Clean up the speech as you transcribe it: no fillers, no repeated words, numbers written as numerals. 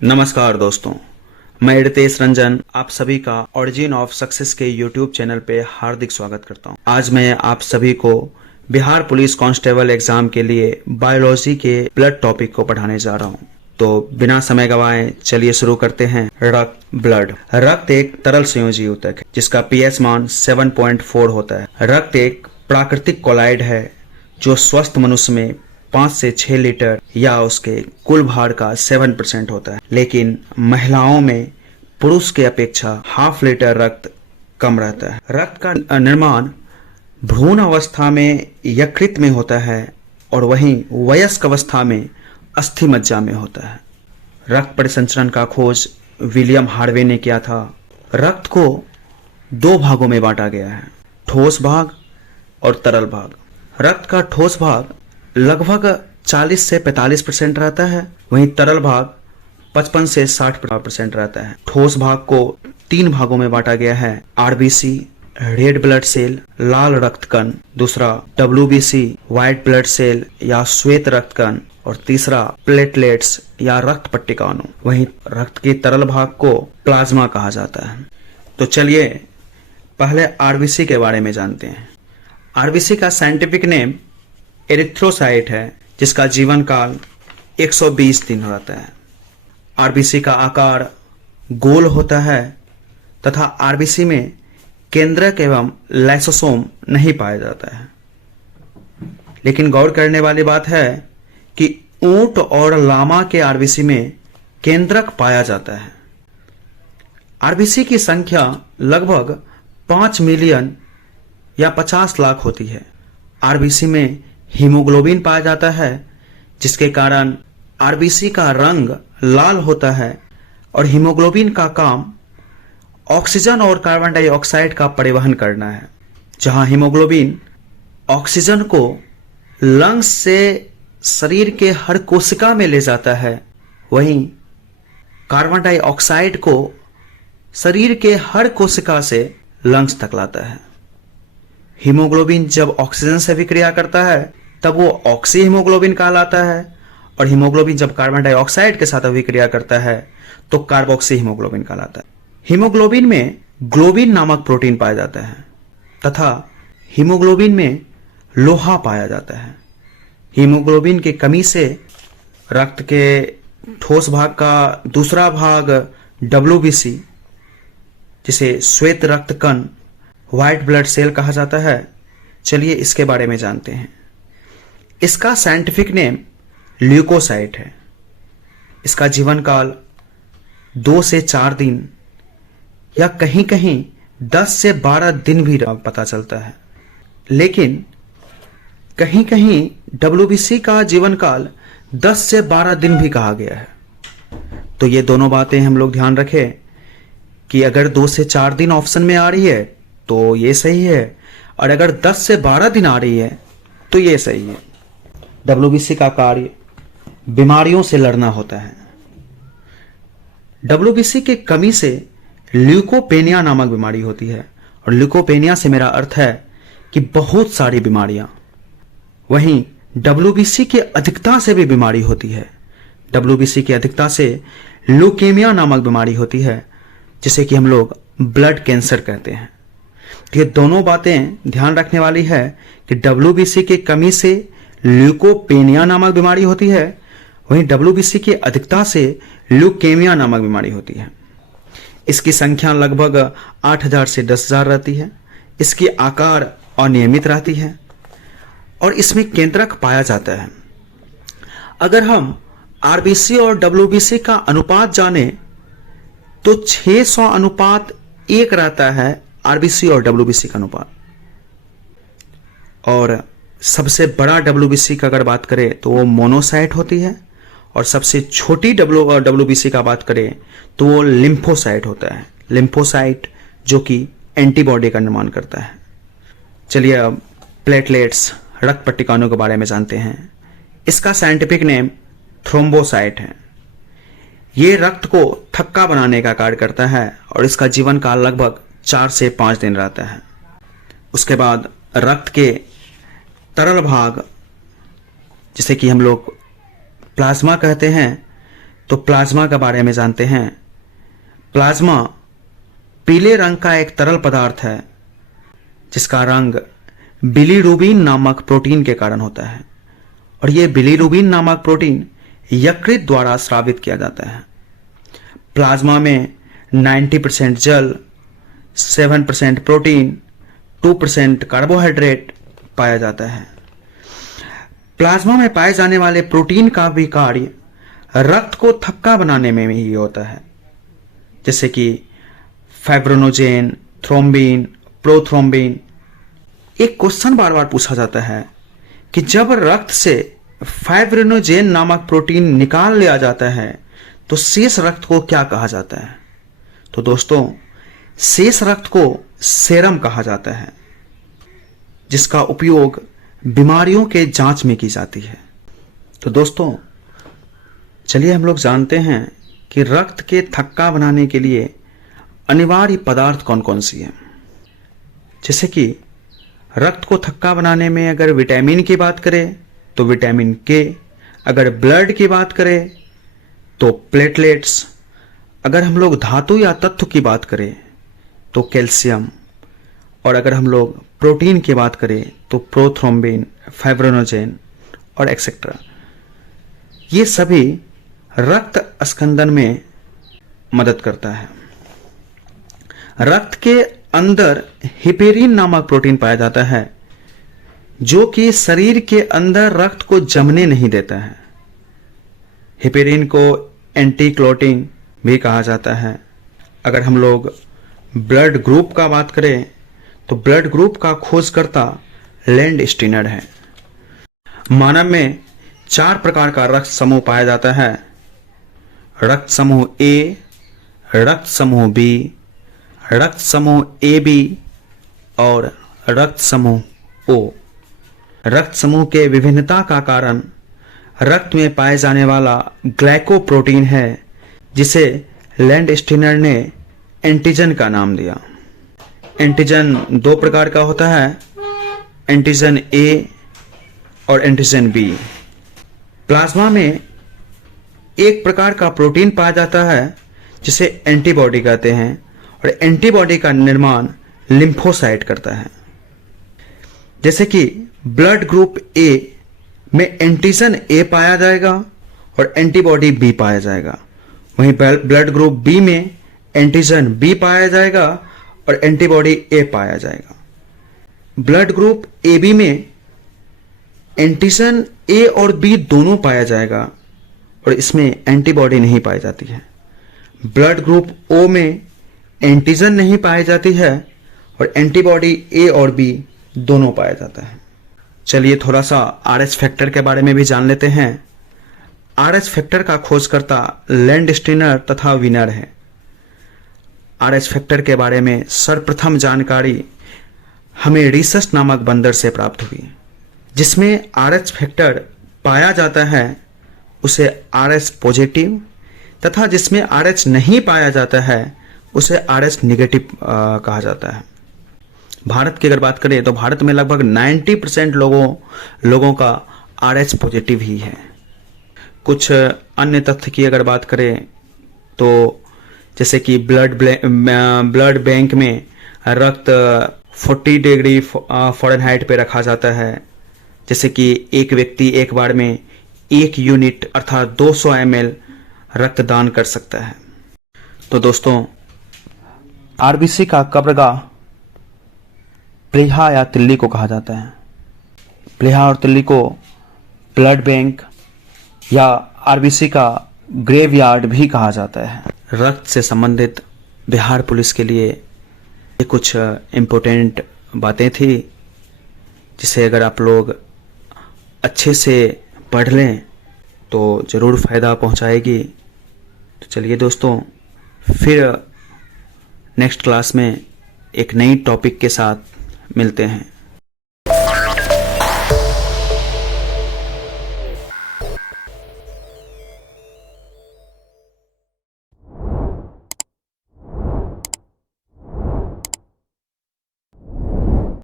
नमस्कार दोस्तों, मैं रितेश रंजन आप सभी का ओरिजिन ऑफ सक्सेस के यूट्यूब चैनल पे हार्दिक स्वागत करता हूं। आज मैं आप सभी को बिहार पुलिस कांस्टेबल एग्जाम के लिए बायोलॉजी के ब्लड टॉपिक को पढ़ाने जा रहा हूं। तो बिना समय गवाए चलिए शुरू करते हैं। रक्त ब्लड। रक्त एक तरल संयोजी ऊतक है जिसका पीएच मान 7.4 होता है। रक्त एक प्राकृतिक कोलाइड है जो स्वस्थ मनुष्य में 5 से 6 लीटर या उसके कुल भार का 7% होता है, लेकिन महिलाओं में पुरुष के अपेक्षा ½ लीटर रक्त कम रहता है। रक्त का निर्माण भ्रूण अवस्था में यकृत में होता है और वहीं वयस्क अवस्था में अस्थि मज्जा में होता है। रक्त परिसंचरण का खोज विलियम हार्वे ने किया था। रक्त को 2 भागों में बांटा गया है, ठोस भाग और तरल भाग। रक्त का ठोस भाग लगभग 40 से 45% रहता है, वहीं तरल भाग 55 से 60% रहता है। ठोस भाग को 3 भागों में बांटा गया है, आरबीसी रेड ब्लड सेल लाल रक्त कण, दूसरा डब्ल्यूबीसी व्हाइट ब्लड सेल या श्वेत रक्त कण और तीसरा प्लेटलेट्स या रक्त पट्टिका अणु। वहीं रक्त के तरल भाग को प्लाज्मा कहा जाता है। तो चलिए पहले आरबीसी के बारे में जानते हैं। आरबीसी का साइंटिफिक नेम एरिथ्रोसाइट है जिसका जीवन काल 120 दिन रहता है। आरबीसी का आकार गोल होता है तथा आरबीसी में केंद्रक एवं लाइसोसोम नहीं पाया जाता है। लेकिन गौर करने वाली बात है कि ऊंट और लामा के आरबीसी में केंद्रक पाया जाता है। आरबीसी की संख्या लगभग 5 मिलियन या 50 लाख होती है। आरबीसी में हीमोग्लोबिन पाया जाता है जिसके कारण आरबीसी का रंग लाल होता है और हीमोग्लोबिन का काम ऑक्सीजन और कार्बन डाइऑक्साइड का परिवहन करना है। जहां हीमोग्लोबिन ऑक्सीजन को लंग्स से शरीर के हर कोशिका में ले जाता है, वहीं कार्बन डाइऑक्साइड को शरीर के हर कोशिका से लंग्स तक लाता है। हीमोग्लोबिन जब ऑक्सीजन से विक्रिया करता है तब वो ऑक्सी हीमोग्लोबिन कहलाता है और हीमोग्लोबिन जब कार्बन डाइऑक्साइड के साथ अभिक्रिया करता है तो कार्बोक्सी हीमोग्लोबिन कहलाता है। हीमोग्लोबिन में ग्लोबिन नामक प्रोटीन पाया जाता है तथा हीमोग्लोबिन में लोहा पाया जाता है। हीमोग्लोबिन की कमी से रक्त के ठोस भाग का दूसरा भाग डब्ल्यूबीसी जिसे श्वेत रक्त कण व्हाइट ब्लड सेल कहा जाता है। चलिए इसके बारे में जानते हैं। इसका साइंटिफिक नेम ल्यूकोसाइट है। इसका जीवन काल 2 से 4 दिन या कहीं कहीं 10 से 12 दिन भी पता चलता है, लेकिन कहीं कहीं डब्ल्यूबीसी का जीवन काल 10 से 12 दिन भी कहा गया है। तो ये दोनों बातें हम लोग ध्यान रखें कि अगर 2 से 4 दिन ऑप्शन में आ रही है तो ये सही है और अगर 10 से 12 दिन आ रही है तो ये सही है। डब्ल्यूबीसी का कार्य बीमारियों से लड़ना होता है। डब्ल्यूबीसी की कमी से ल्यूकोपेनिया नामक बीमारी होती है और ल्यूकोपेनिया से मेरा अर्थ है कि बहुत सारी बीमारियां। वहीं डब्ल्यूबीसी की अधिकता से भी बीमारी होती है। डब्ल्यूबीसी की अधिकता से ल्यूकेमिया नामक बीमारी होती है जिसे कि हम लोग ब्लड कैंसर कहते हैं। ये दोनों बातें ध्यान रखने वाली है कि डब्ल्यूबीसी की कमी से ल्यूकोपेनिया नामक बीमारी होती है, वहीं डब्ल्यूबीसी की अधिकता से ल्यूकेमिया नामक बीमारी होती है। इसकी संख्या लगभग 8000 से 10000 रहती है। इसकी आकार अनियमित रहती है और इसमें केंद्रक पाया जाता है। अगर हम आरबीसी और डब्ल्यूबीसी का अनुपात जाने तो 600:1 रहता है आरबीसी और डब्ल्यूबीसी का अनुपात। और सबसे बड़ा डब्ल्यूबीसी का अगर बात करें तो वो मोनोसाइट होती है और सबसे छोटी डब्ल्यूबीसी का बात करें तो वो लिम्फोसाइट होता है। लिम्फोसाइट जो कि एंटीबॉडी का निर्माण करता है। चलिए अब प्लेटलेट्स रक्त पट्टिकाओं के बारे में जानते हैं। इसका साइंटिफिक नेम थ्रोम्बोसाइट है। ये रक्त को थक्का बनाने का कार्य करता है और इसका जीवन काल लगभग 4 से 5 दिन रहता है। उसके बाद रक्त के तरल भाग जिसे कि हम लोग प्लाज्मा कहते हैं, तो प्लाज्मा के बारे में जानते हैं। प्लाज्मा पीले रंग का एक तरल पदार्थ है जिसका रंग बिलीरुबिन नामक प्रोटीन के कारण होता है, और यह बिलीरुबिन नामक प्रोटीन यकृत द्वारा स्रावित किया जाता है। प्लाज्मा में 90% जल, 7% प्रोटीन, 2% कार्बोहाइड्रेट पाया जाता है। प्लाज्मा में पाए जाने वाले प्रोटीन का भी कार्य रक्त को थक्का बनाने में ही होता है, जैसे कि फाइब्रिनोजेन, थ्रोम्बिन, प्रोथ्रोम्बिन। एक क्वेश्चन बार बार पूछा जाता है कि जब रक्त से फाइब्रिनोजेन नामक प्रोटीन निकाल लिया जाता है तो शेष रक्त को क्या कहा जाता है? तो दोस्तों, शेष रक्त को सेरम कहा जाता है, जिसका उपयोग बीमारियों के जांच में की जाती है। तो दोस्तों, चलिए हम लोग जानते हैं कि रक्त के थक्का बनाने के लिए अनिवार्य पदार्थ कौन कौन सी है। जैसे कि रक्त को थक्का बनाने में अगर विटामिन की बात करें तो विटामिन के, अगर ब्लड की बात करें तो प्लेटलेट्स, अगर हम लोग धातु या तत्व की बात करें तो कैल्शियम, और अगर हम लोग प्रोटीन की बात करें तो प्रोथ्रोम्बिन, फाइब्रिनोजेन और एक्सेट्रा। ये सभी रक्त स्कंदन में मदद करता है। रक्त के अंदर हिपेरिन नामक प्रोटीन पाया जाता है जो कि शरीर के अंदर रक्त को जमने नहीं देता है। हिपेरिन को एंटी क्लॉटिंग भी कहा जाता है। अगर हम लोग ब्लड ग्रुप का बात करें तो ब्लड ग्रुप का खोजकर्ता लैंड स्टीनर है। मानव में 4 प्रकार का रक्त समूह पाया जाता है: रक्त समूह ए, रक्त समूह बी, रक्त समूह ए बी और रक्त समूह ओ। रक्त समूह के विभिन्नता का कारण रक्त में पाए जाने वाला ग्लाइकोप्रोटीन है, जिसे लैंड स्टीनर ने एंटीजन का नाम दिया। एंटीजन 2 प्रकार का होता है, एंटीजन ए और एंटीजन बी। प्लाज्मा में एक प्रकार का प्रोटीन पाया जाता है जिसे एंटीबॉडी कहते हैं, और एंटीबॉडी का निर्माण लिम्फोसाइट करता है। जैसे कि ब्लड ग्रुप ए में एंटीजन ए पाया जाएगा और एंटीबॉडी बी पाया जाएगा, वहीं ब्लड ग्रुप बी में एंटीजन बी पाया जाएगा और एंटीबॉडी ए पाया जाएगा। ब्लड ग्रुप ए बी में एंटीजन ए और बी दोनों पाया जाएगा और इसमें एंटीबॉडी नहीं पाई जाती है। ब्लड ग्रुप ओ में एंटीजन नहीं पाई जाती है और एंटीबॉडी ए और बी दोनों पाया जाता है। चलिए थोड़ा सा आरएच फैक्टर के बारे में भी जान लेते हैं। आरएच फैक्टर का खोजकर्ता लैंड स्टीनर तथा विनर है। आरएच फैक्टर के बारे में सर्वप्रथम जानकारी हमें रिसर्च नामक बंदर से प्राप्त हुई। जिसमें आरएच फैक्टर पाया जाता है उसे आरएच पॉजिटिव, तथा जिसमें आरएच नहीं पाया जाता है उसे आरएच निगेटिव कहा जाता है। भारत की अगर बात करें तो भारत में लगभग 90% लोगों का आरएच पॉजिटिव ही है। कुछ अन्य तथ्य की अगर बात करें तो जैसे कि ब्लड बैंक में रक्त 40 डिग्री फ़ारेनहाइट पे रखा जाता है, जैसे कि एक व्यक्ति एक बार में 1 यूनिट अर्थात 200 ml रक्तदान कर सकता है। तो दोस्तों, आरबीसी का कब्रगाह प्लीहा या तिल्ली को कहा जाता है। प्लीहा और तिल्ली को ब्लड बैंक या आरबीसी का ग्रेवयार्ड भी कहा जाता है। रक्त से संबंधित बिहार पुलिस के लिए ये कुछ इम्पोर्टेंट बातें थी, जिसे अगर आप लोग अच्छे से पढ़ लें तो ज़रूर फ़ायदा पहुंचाएगी। तो चलिए दोस्तों, फिर नेक्स्ट क्लास में एक नई टॉपिक के साथ मिलते हैं।